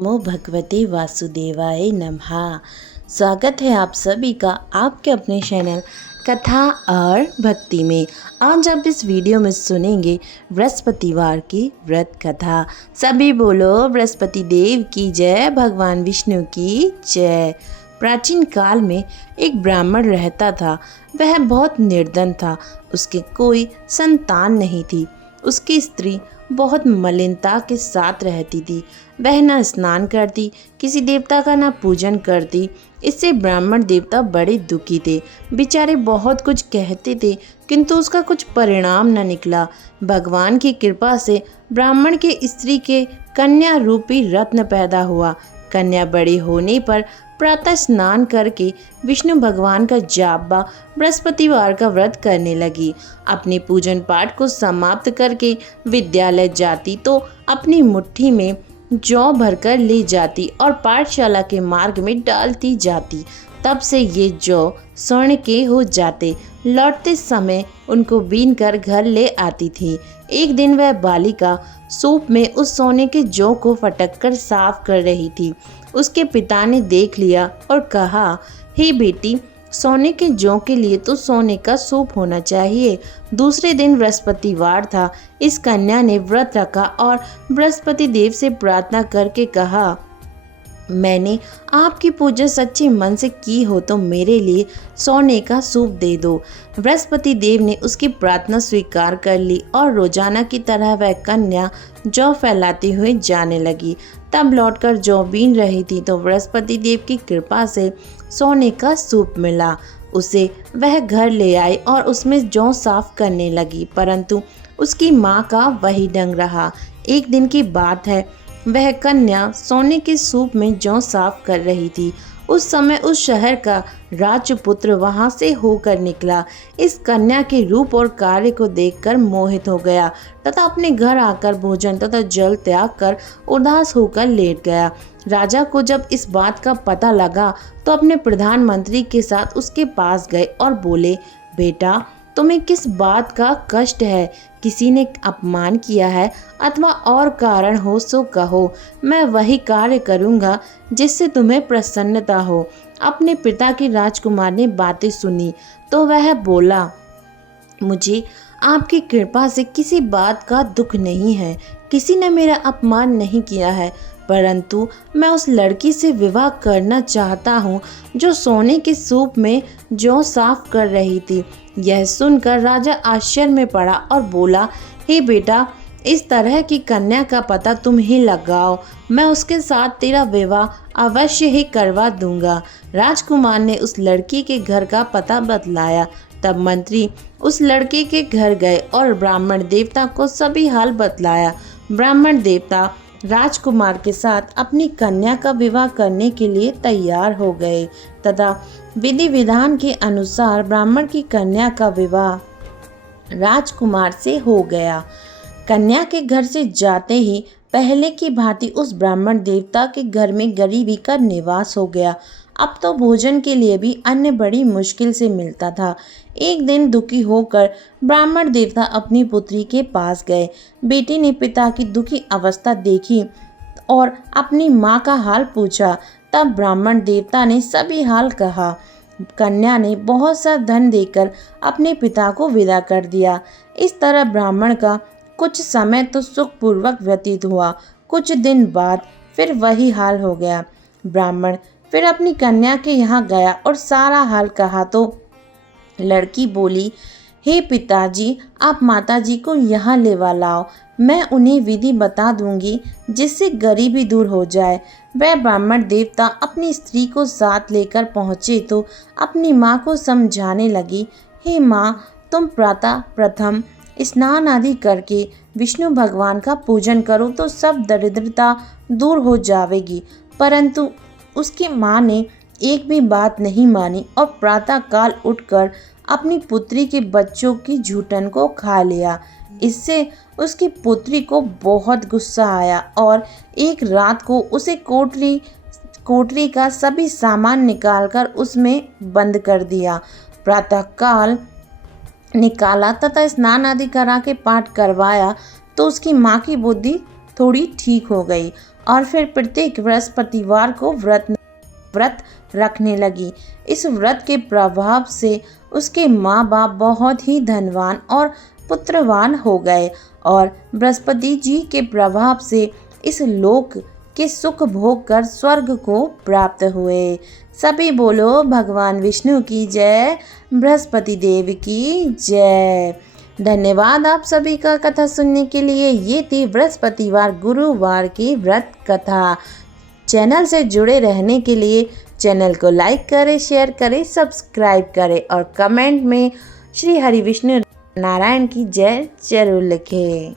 नमो भगवते वासुदेवाय नमः। स्वागत है आप सभी का आपके अपने चैनल कथा और भक्ति में। आज आप इस वीडियो में सुनेंगे बृहस्पतिवार की व्रत कथा। सभी बोलो बृहस्पति देव की जय, भगवान विष्णु की जय। प्राचीन काल में एक ब्राह्मण रहता था। वह बहुत निर्धन था। उसके कोई संतान नहीं थी। उसकी स्त्री बहुत मलिनता के साथ रहती थी। वह न स्नान करती, किसी देवता का न पूजन करती। इससे ब्राह्मण देवता बड़े दुखी थे। बेचारे बहुत कुछ कहते थे, किंतु उसका कुछ परिणाम न निकला। भगवान की कृपा से ब्राह्मण के स्त्री के कन्या रूपी रत्न पैदा हुआ। कन्या बड़ी होने पर प्रातः स्नान करके विष्णु भगवान का जाप व बृहस्पतिवार का व्रत करने लगी। अपने पूजन पाठ को समाप्त करके विद्यालय जाती तो अपनी मुट्ठी में जौ भरकर ले जाती और पाठशाला के मार्ग में डालती जाती। तब से ये जौ स्वर्ण के हो जाते। लौटते समय उनको बीन कर घर ले आती थी। एक दिन वह बालिका सूप में उस सोने के जौ को फटक कर साफ कर रही थी। उसके पिता ने देख लिया और कहा, हे बेटी, सोने के जौ के लिए तो सोने का सूप होना चाहिए। दूसरे दिन बृहस्पतिवार था। इस कन्या ने व्रत रखा और बृहस्पति देव से प्रार्थना करके कहा, मैंने आपकी पूजा सच्चे मन से की हो तो मेरे लिए सोने का सूप दे दो। बृहस्पति देव ने उसकी प्रार्थना स्वीकार कर ली और रोजाना की तरह वह कन्या जौ फैलाते हुए जाने लगी। तब लौटकर जौ बीन रही थी तो बृहस्पति देव की कृपा से सोने का सूप मिला। उसे वह घर ले आई और उसमें जौ साफ करने लगी, परंतु उसकी माँ का वही ढंग रहा। एक दिन की बात है, वह कन्या सोने के सूप में जौ साफ कर रही थी। उस समय उस शहर का राजपुत्र वहां से होकर निकला। इस कन्या के रूप और कार्य को देखकर मोहित हो गया तथा अपने घर आकर भोजन तथा जल त्याग कर उदास होकर लेट गया। राजा को जब इस बात का पता लगा तो अपने प्रधानमंत्री के साथ उसके पास गए और बोले, बेटा, तुम्हें किस बात का कष्ट है? किसी ने अपमान किया है अथवा और कारण हो सो कहो। मैं वही कार्य करूँगा जिससे तुम्हें प्रसन्नता हो। अपने पिता की राजकुमार ने बातें सुनी तो वह बोला, मुझे आपकी कृपा से किसी बात का दुख नहीं है। किसी ने मेरा अपमान नहीं किया है, परंतु मैं उस लड़की से विवाह करना चाहता हूँ जो सोने के सूप में जौ साफ कर रही थी। यह सुनकर राजा आश्चर्य में पड़ा और बोला, हे बेटा, इस तरह की कन्या का पता तुम ही लगाओ। मैं उसके साथ तेरा विवाह अवश्य ही करवा दूंगा। राजकुमार ने उस लड़की के घर का पता बतलाया। तब मंत्री उस लड़के के घर गए और ब्राह्मण देवता को सभी हाल बतलाया। ब्राह्मण देवता राजकुमार के साथ अपनी कन्या का विवाह करने के लिए तैयार हो गए तथा विधि विधान के अनुसार ब्राह्मण की कन्या का विवाह राजकुमार से हो गया। कन्या के घर से जाते ही पहले की भांति उस ब्राह्मण देवता के घर में गरीबी का निवास हो गया। अब तो भोजन के लिए भी अन्न बड़ी मुश्किल से मिलता था। एक दिन दुखी होकर ब्राह्मण देवता अपनी पुत्री के पास गए। बेटी ने पिता की दुखी अवस्था देखी और अपनी माँ का हाल पूछा। तब ब्राह्मण देवता ने सभी हाल कहा। कन्या ने बहुत सा धन देकर अपने पिता को विदा कर दिया। इस तरह ब्राह्मण का कुछ समय तो सुखपूर्वक व्यतीत हुआ। कुछ दिन बाद फिर वही हाल हो गया। ब्राह्मण फिर अपनी कन्या के यहाँ गया और सारा हाल कहा तो लड़की बोली, हे पिताजी, आप माताजी को यहाँ लेवा लाओ। मैं उन्हें विधि बता दूंगी जिससे गरीबी दूर हो जाए। वह ब्राह्मण देवता अपनी स्त्री को साथ लेकर पहुँचे तो अपनी माँ को समझाने लगी, हे माँ, तुम प्रातः प्रथम स्नान आदि करके विष्णु भगवान का पूजन करो तो सब दरिद्रता दूर हो जाएगी। परंतु उसकी माँ ने एक भी बात नहीं मानी और प्रातः काल उठकर अपनी पुत्री के बच्चों की जूठन को खा लिया। इससे उसकी पुत्री को बहुत गुस्सा आया और एक रात को उसे कोठरी का सभी सामान निकालकर उसमें बंद कर दिया। प्रातः काल निकाला तथा स्नान आदि करा के पाठ करवाया तो उसकी माँ की बुद्धि थोड़ी ठीक हो गई और फिर प्रत्येक बृहस्पतिवार को व्रत रखने लगी। इस व्रत के प्रभाव से उसके माँ बाप बहुत ही धनवान और पुत्रवान हो गए और बृहस्पति जी के प्रभाव से इस लोक के सुख भोग कर स्वर्ग को प्राप्त हुए। सभी बोलो भगवान विष्णु की जय, बृहस्पति देव की जय। धन्यवाद आप सभी का कथा सुनने के लिए। ये थी बृहस्पतिवार गुरुवार की व्रत कथा। चैनल से जुड़े रहने के लिए चैनल को लाइक करें, शेयर करें, सब्सक्राइब करें और कमेंट में श्री हरि विष्णु नारायण की जय जरूर लिखें।